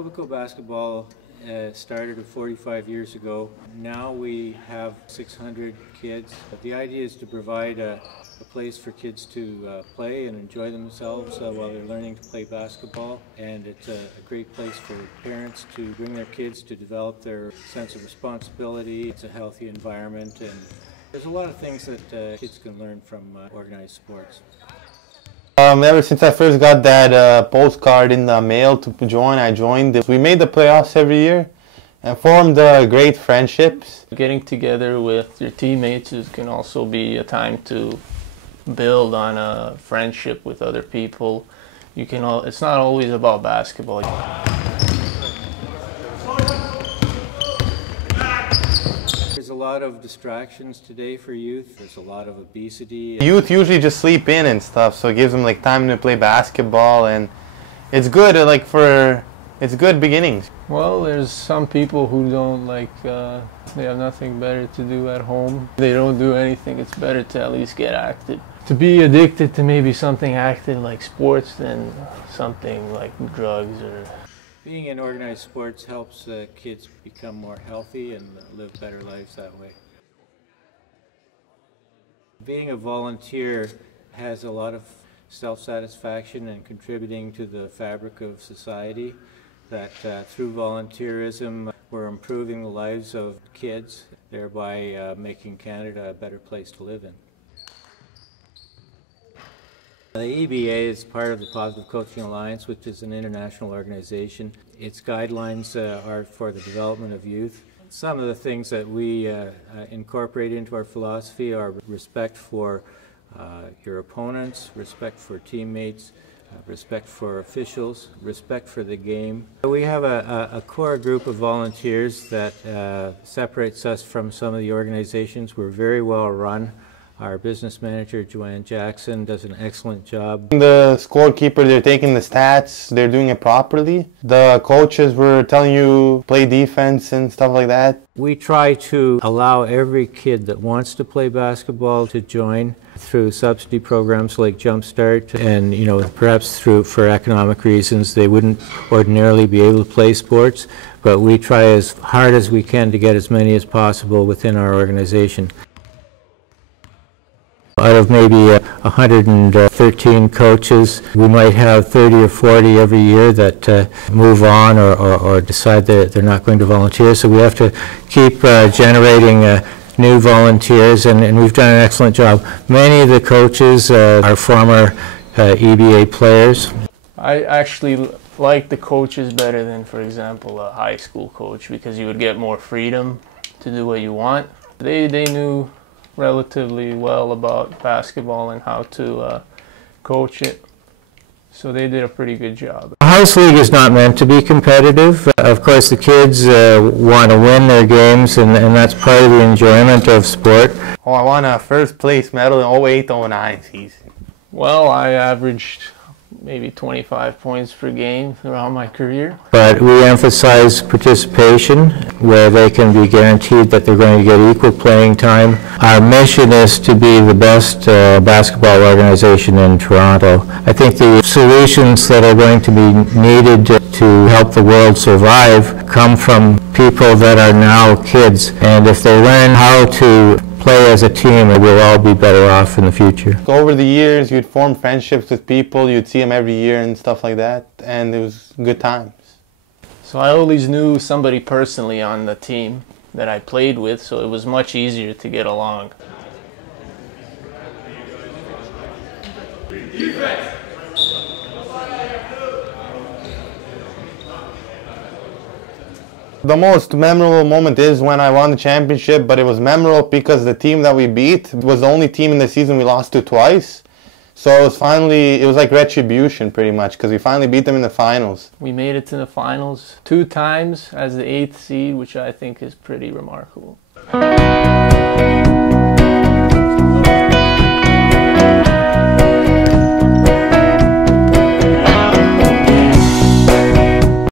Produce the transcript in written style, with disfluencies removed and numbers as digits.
Etobicoke basketball started 45 years ago. Now we have 600 kids. But the idea is to provide a place for kids to play and enjoy themselves while they're learning to play basketball. And it's a great place for parents to bring their kids to develop their sense of responsibility. It's a healthy environment, and there's a lot of things that kids can learn from organized sports. Ever since I first got that postcard in the mail to join, I joined. We made the playoffs every year and formed great friendships. Getting together with your teammates can also be a time to build on a friendship with other people. It's not always about basketball. There's a lot of distractions today for youth. There's a lot of obesity. Youth usually just sleep in and stuff, so it gives them like time to play basketball, and it's good it's good beginnings. Well, there's some people who don't they have nothing better to do at home. They don't do anything. It's better to at least get active. To be addicted to maybe something active like sports than something like drugs or... Being in organized sports helps kids become more healthy and live better lives that way. Being a volunteer has a lot of self-satisfaction and contributing to the fabric of society. That through volunteerism we're improving the lives of kids, thereby making Canada a better place to live in. The EBA is part of the Positive Coaching Alliance, which is an international organization. Its guidelines are for the development of youth. Some of the things that we incorporate into our philosophy are respect for your opponents, respect for teammates, respect for officials, respect for the game. We have a core group of volunteers that separates us from some of the organizations. We're very well run. Our business manager, Joanne Jackson, does an excellent job. The scorekeeper, they're taking the stats, they're doing it properly. The coaches were telling you play defense and stuff like that. We try to allow every kid that wants to play basketball to join through subsidy programs like Jumpstart, and perhaps for economic reasons they wouldn't ordinarily be able to play sports, but we try as hard as we can to get as many as possible within our organization. Out of maybe 113 coaches, we might have 30 or 40 every year that move on or decide that they're not going to volunteer. So we have to keep generating new volunteers, and we've done an excellent job. Many of the coaches are former EBA players. I actually like the coaches better than, for example, a high school coach, because you would get more freedom to do what you want. They knew relatively well about basketball and how to coach it, so they did a pretty good job. A house league is not meant to be competitive. Of course the kids want to win their games, and that's part of the enjoyment of sport. Oh, I won a first place medal in 08-09 season. Well, I averaged maybe 25 points per game throughout my career. But we emphasize participation, where they can be guaranteed that they're going to get equal playing time. Our mission is to be the best basketball organization in Toronto. I think the solutions that are going to be needed to help the world survive come from people that are now kids, and if they learn how to play as a team, we'll all be better off in the future. Over the years, you'd form friendships with people, you'd see them every year and stuff like that, and it was good times. So I always knew somebody personally on the team that I played with, so it was much easier to get along. Defense. The most memorable moment is when I won the championship, but it was memorable because the team that we beat was the only team in the season we lost to twice. So it was like retribution pretty much, because we finally beat them in the finals. We made it to the finals 2 times as the 8th seed, which I think is pretty remarkable.